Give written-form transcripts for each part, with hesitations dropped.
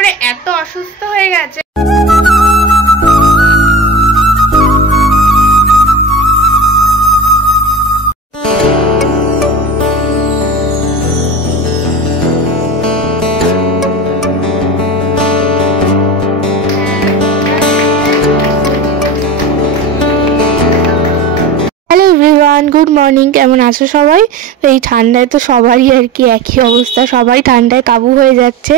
করে এত অসুস্থ হয়ে গেছে। গুড মর্নিং, কেমন আছো সবাই? এই ঠান্ডায় তো সবারই আর কি একই অবস্থা, সবাই ঠান্ডায় কাবু হয়ে যাচ্ছে।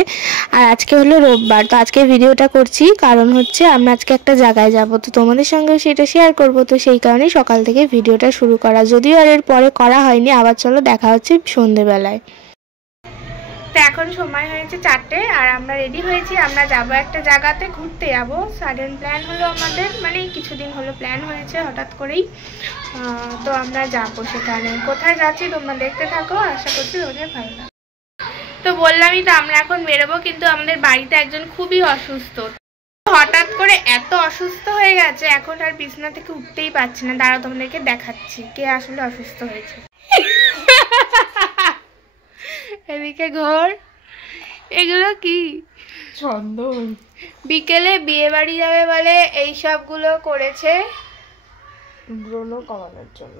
আর আজকে হলো রোববার, তো আজকে ভিডিওটা করছি কারণ হচ্ছে আমরা আজকে একটা জায়গায় যাব, তো তোমাদের সঙ্গেও সেটা শেয়ার করব। তো সেই কারণেই সকাল থেকে ভিডিওটা শুরু করা, যদিও আর এর পরে করা হয়নি। আবার চলো দেখা হচ্ছে সন্ধেবেলায়। তো এখন সময় হয়েছে 4টে আর আমরা রেডি হয়েছি, আমরা যাব একটা জায়গাতে ঘুরতে যাব। সাডেন প্ল্যান হলো আমাদের, মানে কিছুদিন হলো প্ল্যান হয়েছে হঠাৎ করেই। তো আমরা যাব সেখানে। কোথায় যাচ্ছি তোমরা দেখতে থাকো, আশা করছি তোমাদের ভালো লাগবে। তো বললামই তো আমরা এখন বেরোবো, কিন্তু আমাদের বাড়িতে একজন খুবই অসুস্থ, হঠাৎ করে এত অসুস্থ হয়ে গেছে এখন আর বিছানা থেকে উঠতেই পারছে না। দাঁড়াও তোমাদেরকে দেখাচ্ছি কে আসলে অসুস্থ হয়েছে। এদিকে ঘর, এগুলো কি চন্দন, বিকেলে বিয়ে বাড়ি যাবে বলে এই সবগুলো করেছে ব্রণ কমানোর জন্য।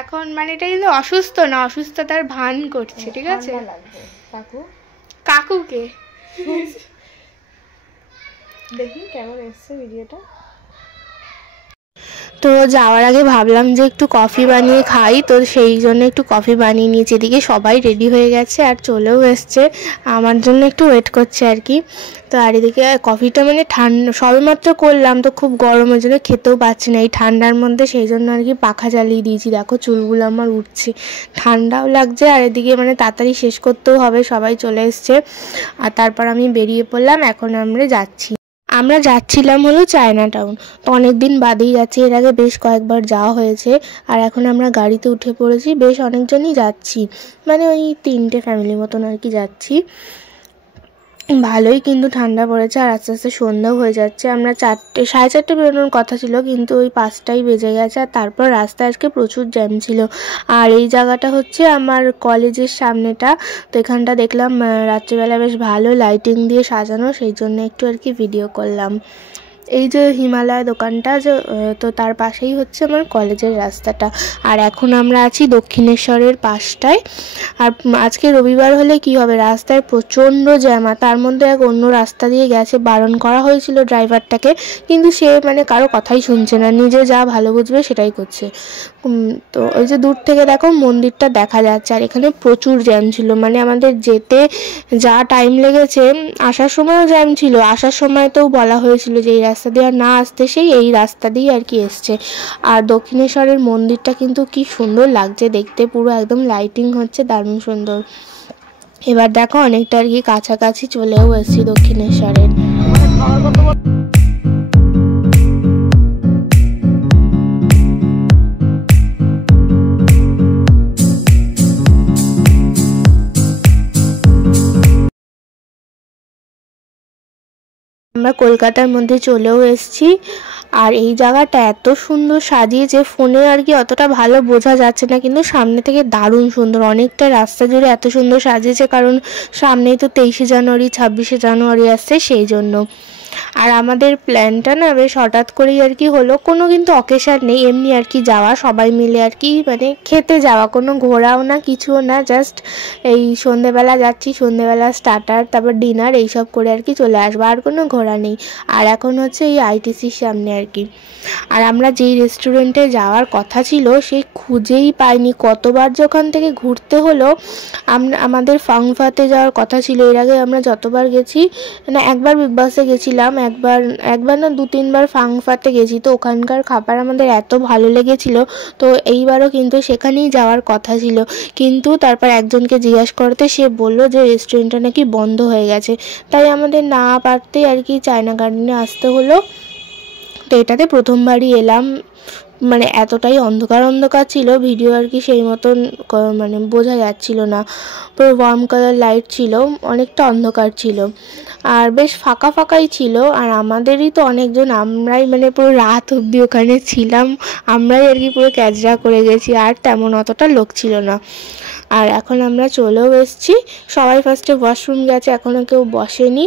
এখন মানে এটা কিন্তু অসুস্থ না, অসুস্থতার ভান করছে, ঠিক আছে? কাকুকে দেখি কেমন এসছে ভিডিওটা। তো যাওয়ার আগে ভাবলাম যে একটু কফি বানিয়ে খাই, তো সেই জন্য একটু কফি বানিয়ে নিয়েছি। এদিকে সবাই রেডি হয়ে গেছে আর চলেও এসছে, আমার জন্য একটু ওয়েট করছে আর কি। তো আর এদিকে কফিটা মানে ঠান্ডা সবেমাত্র করলাম, তো খুব গরমের জন্য খেতেও পাচ্ছি না এই ঠান্ডার মধ্যে, সেই জন্য আর কি পাখা চালিয়ে দিয়েছি। দেখো চুলগুলো আমার উঠছে, ঠান্ডাও লাগছে। আর এদিকে মানে তাড়াতাড়ি শেষ করতেও হবে, সবাই চলে এসছে। আর তারপর আমি বেরিয়ে পড়লাম, এখন আমরা যাচ্ছিলাম হলো চায়না টাউন। তো অনেক দিন বাদেই যাচ্ছি, এর আগে বেশ কয়েকবার যাওয়া হয়েছে। আর এখন আমরা গাড়িতে উঠে পড়েছি, বেশ অনেকজনই যাচ্ছি, মানে ওই 3টে ফ্যামিলি মতন আর কি যাচ্ছি। ভালোই কিন্তু ঠান্ডা পড়েছে আর আস্তে আস্তে সন্ধ্যাও হয়ে যাচ্ছে। আমরা 4:30 বেরোনোর কথা ছিল, কিন্তু ওই 5টাই বেজে গেছে। আর তারপর রাস্তায় আজকে প্রচুর জ্যাম ছিল। আর এই জায়গাটা হচ্ছে আমার কলেজের সামনেটা, তো এখানটা দেখলাম রাত্রিবেলা বেশ ভালো লাইটিং দিয়ে সাজানো, সেই জন্য একটু আর কি ভিডিও করলাম। এই যে হিমালয় দোকানটা, যে তো তার পাশেই হচ্ছে আমার কলেজের রাস্তাটা। আর এখন আমরা আছি দক্ষিণেশ্বরের পাশটায়। আর আজকে রবিবার হলে কি হবে, রাস্তায় প্রচণ্ড জ্যাম। আর তার মধ্যে এক অন্য রাস্তা দিয়ে গেছে, বারণ করা হয়েছিল ড্রাইভারটাকে, কিন্তু সে মানে কারো কথাই শুনছে না, নিজে যা ভালো বুঝবে সেটাই করছে। তো ওই যে দূর থেকে দেখো মন্দিরটা দেখা যাচ্ছে। আর এখানে প্রচুর জ্যাম ছিল, মানে আমাদের যেতে যা টাইম লেগেছে, আসার সময়ও জ্যাম ছিল। আসার সময়তেও বলা হয়েছিল যে এই রাস্তা দিয়ে আর না আসতে, সেই এই রাস্তা দিয়ে আর কি এসছে। আর দক্ষিণেশ্বরের মন্দিরটা কিন্তু কি সুন্দর লাগছে দেখতে, পুরো একদম লাইটিং হচ্ছে, দারুণ সুন্দর। এবার দেখো অনেকটা আর কি কাছাকাছি চলেও এসেছি দক্ষিণেশ্বরের। আমরা কলকাতার মধ্যে চলেও এসেছি। আর এই জায়গাটা এত সুন্দর সাজিয়েছে, ফোনে আর কি অতটা ভালো বোঝা যাচ্ছে না, কিন্তু সামনে থেকে দারুণ সুন্দর। অনেকটা রাস্তা জুড়ে এত সুন্দর সাজিয়েছে, কারণ সামনেই তো 23শে জানুয়ারি 26শে জানুয়ারি আসছে, সেই জন্য। আর আমাদের প্ল্যানটা না বেশ হঠাৎ করেই আর কি হলো, কোনো কিন্তু অকেশন নেই, এমনি আর কি যাওয়া, সবাই মিলে আর কি মানে খেতে যাওয়া, কোনো ঘোরাও না কিছুও না, জাস্ট এই সন্ধেবেলা যাচ্ছি, সন্ধেবেলা স্টার্টার তারপর ডিনার এইসব করে আর কি চলে আসবো, আর কোনো ঘোরা নেই। আর এখন হচ্ছে এই আইটিসির সামনে আর কি। আর আমরা যেই রেস্টুরেন্টে যাওয়ার কথা ছিল সেই খুঁজেই পাইনি, কতবার যখন থেকে ঘুরতে হলো। আমাদের ফাংফাতে যাওয়ার কথা ছিল, এর আগে আমরা যতবার গেছি, মানে একবার বিগ বাসে গেছিলাম, একবার না 2-3বার ফাংফাতে গেছি। তো ওখানকার খাবার আমাদের এত ভালো লেগেছিল, তো এইবারও কিন্তু সেখানেই যাওয়ার কথা ছিল। কিন্তু তারপর একজনকে জিজ্ঞাসা করতে সে বললো যে রেস্টুরেন্টটা নাকি বন্ধ হয়ে গেছে, তাই আমাদের না পারতেই আর কি চায়না গার্ডেনে আসতে হলো। তো এটাতে প্রথমবারই এলাম, মানে এতটাই অন্ধকার ছিল, ভিডিও আর কি সেই মতন মানে বোঝা যাচ্ছিল না, পুরো ওয়ার্ম কালার লাইট ছিল, অনেকটা অন্ধকার ছিল। আর বেশ ফাঁকাই ছিল। আর আমাদেরই তো অনেকজন, আমরাই মানে পুরো রাত অবধি ওখানে ছিলাম, আমরাই আর কি পুরো ক্যাচরা করে গেছি, আর তেমন অতটা লোক ছিল না। আর এখন আমরা চলেও এসেছি। সবাই ফার্স্টে ওয়াশরুম গেছে, এখনও কেউ বসেনি।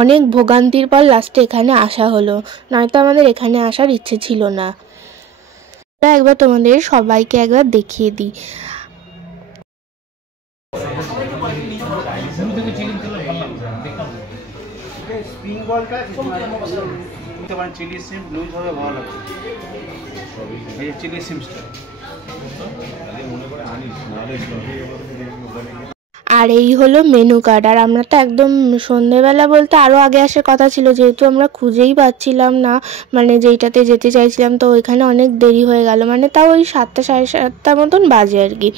অনেক ভোগান্তির পর লাস্টে এখানে আসা হলো, নয়তো আমাদের এখানে আসার ইচ্ছে ছিল না। একবার তোমাদের সবাইকে একবার দেখিয়ে দিই। আর এই হলো মেনু কার্ড। আর আমরা তো একদম সন্ধেবেলা বলতে আরও আগে আসার কথা ছিল, যেহেতু আমরা খুঁজেই পাচ্ছিলাম না মানে যেইটাতে যেতে চাইছিলাম, তো ওইখানে অনেক দেরি হয়ে গেল, মানে তাও ওই 7টা সাড়ে 7টার মতন বাজে আর কি।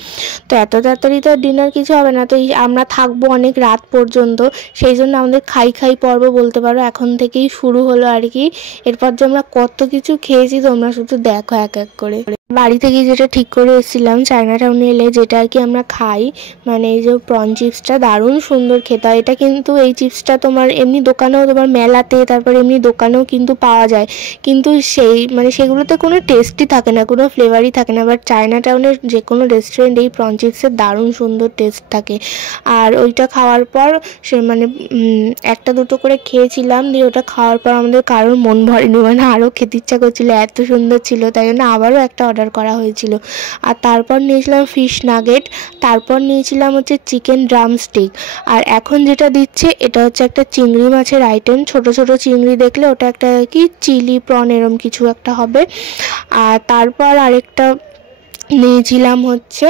তো এত তাড়াতাড়ি তো ডিনার কিছু হবে না, তো আমরা থাকবো অনেক রাত পর্যন্ত, সেই জন্য আমাদের খাই পর্ব বলতে পারো এখন থেকেই শুরু হলো আর কি। এরপর যে আমরা কত কিছু খেয়েছি তোমরা শুধু দেখো এক এক করে। বাড়ি থেকে যেটা ঠিক করে এসেছিলাম চায়না টাউনে এলে, যেটা আর কি আমরা খাই, মানে এই যে প্রন চিপসটা দারুণ সুন্দর খেতে হয়। এটা কিন্তু এই চিপসটা তোমার এমনি দোকানেও, তোমার মেলাতে, তারপর এমনি দোকানেও কিন্তু পাওয়া যায়, কিন্তু সেগুলোতে কোনো টেস্টই থাকে না, কোনো ফ্লেভারই থাকে না। বাট চায়না টাউনের যে কোনো রেস্টুরেন্ট এই প্রন চিপসের দারুণ সুন্দর টেস্ট থাকে। আর ওইটা খাওয়ার পর একটা দুটো করে খেয়েছিলাম, দিয়ে ওটা খাওয়ার পর আমাদের কারোর মন ভরেনি, মানে আরও খেতে ইচ্ছা করছিলো, এত সুন্দর ছিল, তাই জন্য আবারও একটা অর্ডার করা হয়েছিল। আর তারপর নিয়েছিলাম ফিশ নাগেট, তারপর নিয়েছিলাম হচ্ছে চিকেন ড্রামস্টিক। আর এখন যেটা দিচ্ছে এটা হচ্ছে একটা চিংড়ি মাছের আইটেম, ছোট ছোট চিংড়ি দেখলে ওটা একটা কি চিলি প্রন এরম কিছু একটা হবে। আর তারপর আরেকটা নিয়েছিলাম হচ্ছে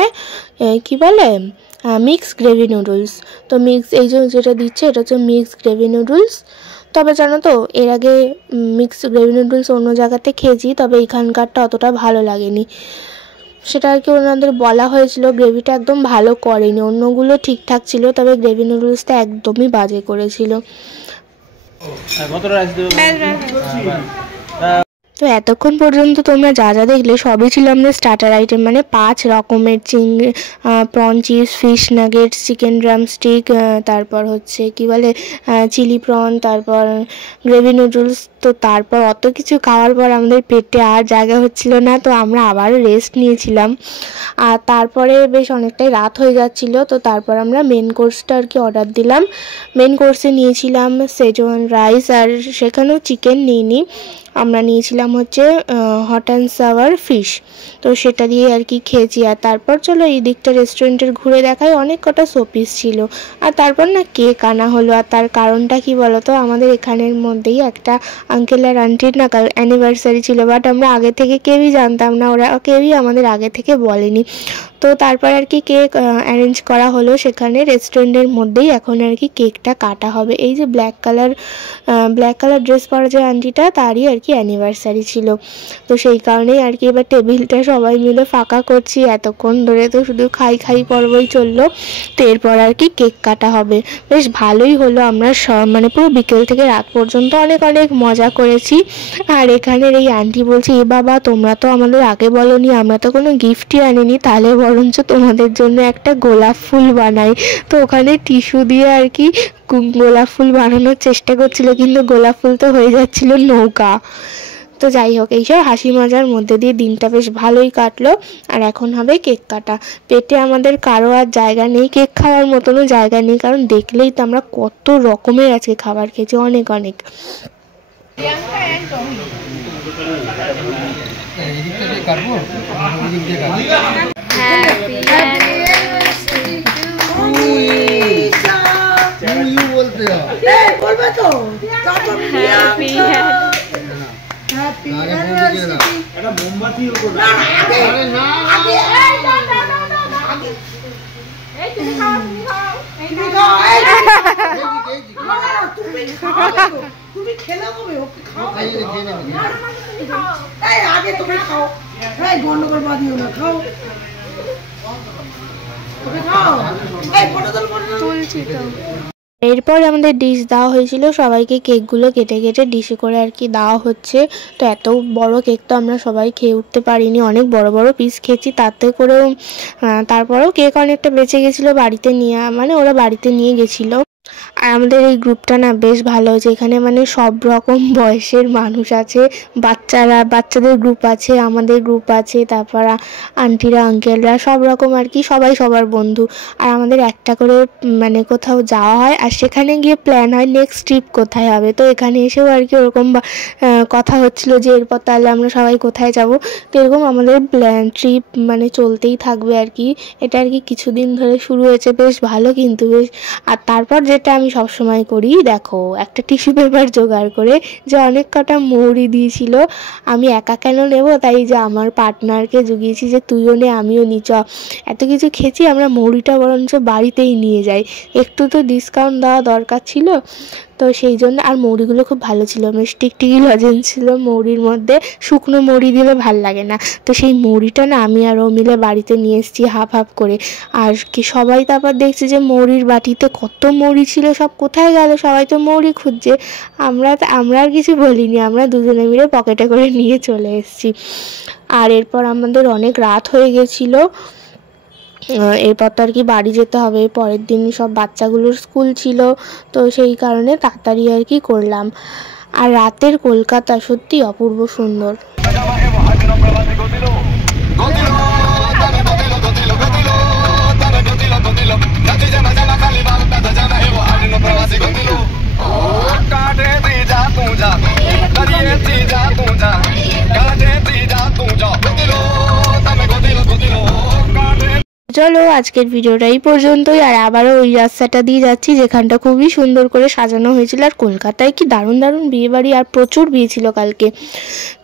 কি বলে মিক্স গ্রেভি নুডলস। তো এই যেটা দিচ্ছে এটা হচ্ছে মিক্স গ্রেভি নুডলস। তবে জানো তো এর আগে মিক্স গ্রেভি নুডলস অন্য জায়গাতে খেয়েছি, তবে এখানকারটা অতটা ভালো লাগেনি। সেটা আর কি ওনাদের বলা হয়েছিল, গ্রেভিটা একদম ভালো করেনি, অন্যগুলো ঠিকঠাক ছিল, তবে গ্রেভি নুডলসটা একদমই বাজে করেছিল। তো এতক্ষণ পর্যন্ত তোমরা যা যা দেখলে সবই ছিল আমাদের স্টার্টার আইটেম, মানে 5 রকমের চিংড়ি, prawn chips, fish nuggets, chicken drumstick, তারপর হচ্ছে কি বলে চিলি প্রন, তারপর গ্রেভি নুডলস। তো তারপর অত কিছু খাওয়ার পর আমাদের পেটে আর জায়গা হচ্ছিল না, তো আমরা আবারও রেস্ট নিয়েছিলাম। আর তারপরে বেশ অনেকটাই রাত হয়ে যাচ্ছিল, তো তারপর আমরা মেন কোর্সটা আর কি অর্ডার দিলাম। মেন কোর্সে নিয়েছিলাম সেজওয়ান রাইস, আর সেখানেও চিকেন নিইনি, আমরা নিয়েছিলাম হচ্ছে হট অ্যান্ড সাওয়ার ফিশ। তো সেটা দিয়ে আর কি খেয়েছি। আর তারপর চলো এই দিকটা রেস্টুরেন্টের ঘুরে দেখায়, অনেক কটা শোপিস ছিল। আর তারপর না কেক আনা হলো, আর তার কারণটা কি বলো তো, আমাদের এখানের মধ্যেই একটা আঙ্কেল আর আন্টির না অ্যানিভার্সারি ছিল, বাট আমরা আগে থেকে কেউই জানতাম না, ওরা কেউই আমাদের আগে থেকে বলেনি। তো তারপর আর কি কেক অ্যারেঞ্জ করা হলো সেখানে রেস্টুরেন্টের মধ্যেই। এখন আর কি কেকটা কাটা হবে। এই যে ব্ল্যাক কালার ড্রেস পরা যে আন্টিটা, তারই আর কি অ্যানিভার্সারি ছিল, তো সেই কারণেই আর কি এবার টেবিলটা সবাই মিলে ফাঁকা করছি। এতক্ষণ ধরে তো শুধু খাই পর্বই চললো, তো এরপর আর কি কেক কাটা হবে। বেশ ভালোই হলো, আমরা মানে পুরো বিকেল থেকে রাত পর্যন্ত অনেক মজা করেছি। আর এখানের এই আন্টি বলছে, এ বাবা তোমরা তো আমাদের আগে বলোনি, আমরা তো কোনো গিফটই আনিনি, তাহলে বরঞ্চ তোমাদের জন্য একটা গোলাপ ফুল বানাই। তো ওখানে টিস্যু দিয়ে আর কি গোলাপ ফুল বানানোর চেষ্টা করছিল, কিন্তু গোলাপ ফুল তো হয়ে যাচ্ছিল নৌকা। তো যাই হোক, এইসব হাসি মজার মধ্যে দিয়ে দিনটা বেশ ভালোই কাটলো। আর এখন হবে কেক কাটা। পেটে আমাদের কারো আর জায়গা নেই, কেক খাওয়ার মতনও জায়গা নেই, কারণ দেখলেই তো আমরা কত রকমের আজকে খাবার খেয়েছি, অনেক। তুমি খেলে হবে, ওকে খাও, আগে তুমি খাও, গন্ডগোল বাঁধিও না, খাও তুলছি তো। এরপর আমাদের ডিশ দেওয়া হয়েছিল, সবাইকে কেকগুলো কেটে ডিশে করে আর কি দেওয়া হচ্ছে। তো এত বড় কেক তো আমরা সবাই খেয়ে উঠতে পারিনি, অনেক বড় পিস খেয়েছি, তাতে করেও তারপরেও কেক অনেকটা বেঁচে গেছিলো বাড়িতে নিয়ে, মানে ওরা বাড়িতে নিয়ে গেছিলো। আর আমাদের এই গ্রুপটা না বেশ ভালো হয়েছে, এখানে মানে সব রকম বয়সের মানুষ আছে, বাচ্চাদের গ্রুপ আছে, আমাদের গ্রুপ আছে, তারপর আন্টিরা আঙ্কেলরা সব রকম আর কি, সবাই সবার বন্ধু। আর আমাদের একটা করে মানে কোথাও যাওয়া হয় আর সেখানে গিয়ে প্ল্যান হয় নেক্সট ট্রিপ কোথায় হবে। তো এখানে এসেও আর কি ওরকম কথা হচ্ছিল যে এরপর তাহলে আমরা সবাই কোথায় যাব। তো এরকম আমাদের ট্রিপ মানে চলতেই থাকবে আর কি। এটা আর কি কিছুদিন ধরে শুরু হয়েছে, বেশ ভালো কিন্তু বেশ। আর তারপর যেটা আমি সবসময় করি, দেখো একটা টিস্যু পেপার জোগাড় করে, যে অনেক কটা মৌরি দিয়েছিল, আমি একা কেন নেব, তাই যে আমার পার্টনারকে জুগিয়েছি যে তুইও নে আমিও নি, চ এত কিছু খেয়েছি আমরা মৌরিটা বরঞ্চ বাড়িতেই নিয়ে যাই, একটু তো ডিসকাউন্ট দেওয়া দরকার ছিল। তো সেই জন্য, আর মৌরিগুলো খুব ভালো ছিল, বেশ টিকটিকি লজেন্স ছিল মৌরির মধ্যে, শুকনো মৌরি দিলে ভাল লাগে না। তো সেই মৌরিটা না আমি আর ও মিলে বাড়িতে নিয়ে এসেছি হাফ হাফ করে। আর কি সবাই তারপর দেখছি যে মৌরির বাটিতে কত মৌরি ছিল, সব কোথায় গেল, সবাই তো মৌরি খুঁজছে। আমরা আর কিছু বলিনি, আমরা দুজনে মিলে পকেটে করে নিয়ে চলে এসেছি। আর এরপর আমাদের অনেক রাত হয়ে গেছিলো, এরপর তো আর কি বাড়ি যেতে হবে, পরের দিন সব বাচ্চাগুলোর স্কুল ছিল, তো সেই কারণে তাড়াতাড়ি আর কি করলাম। আর রাতের কলকাতা সত্যি অপূর্ব সুন্দর। চলো আজকের ভিডিওটা এই পর্যন্তই। আর আবারও ওই রাস্তাটা দিয়ে যাচ্ছি যেখানটা খুবই সুন্দর করে সাজানো হয়েছিল। আর কলকাতায় কি দারুণ দারুণ বিয়ে বাড়ি, আর প্রচুর বিয়ে ছিল কালকে।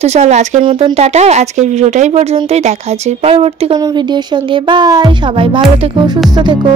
তো চলো আজকের মতন টাটা, আজকের ভিডিওটা এই পর্যন্তই, দেখা হচ্ছে পরবর্তী কোনো ভিডিওর সঙ্গে। বাই, সবাই ভালো থেকো, সুস্থ থেকো।